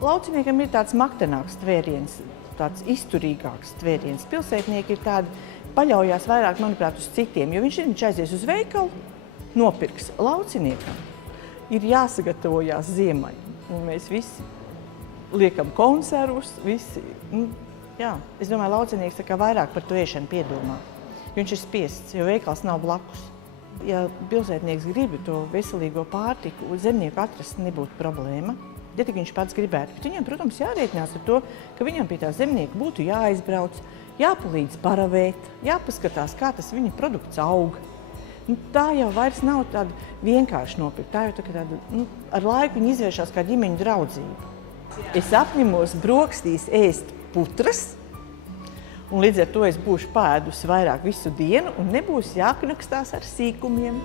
lauciniekam ir tāds maktenāks tvēriens, tāds izturīgāks tvēriens. Pilsētnieki ir tādi, paļaujās vairāk, manuprāt, uz citiem, jo viņš aizies uz veikalu, nopirks. Lauciniekam ir jāsagatavojās ziemai, un mēs visi liekam konservus, visi. Jā, es domāju, laucinieks tā kā vairāk par to ēšanu piedomā. Viņš ir spiests, jo veikals nav blakus. Ja pilsētnieks grib to veselīgo pārtiku, zemnieku atrast nebūtu problēma, ja tik viņš pats gribētu. Bet viņam, protams, jārēķinās ar to, ka viņam pie tā zemnieka būtu jāaizbrauc, jāpalīdz paravēt, jāpaskatās, kā tas viņa produkts aug. Tā jau vairs nav tāda vienkārši nopirkt, tā jau tāda, ar laiku viņa izvēršās kā ģimeņu draudzība. Es apņemos brokastīs ēst putras, un līdz ar to es būšu pēdusi vairāk visu dienu un nebūs jāknakstās ar sīkumiem.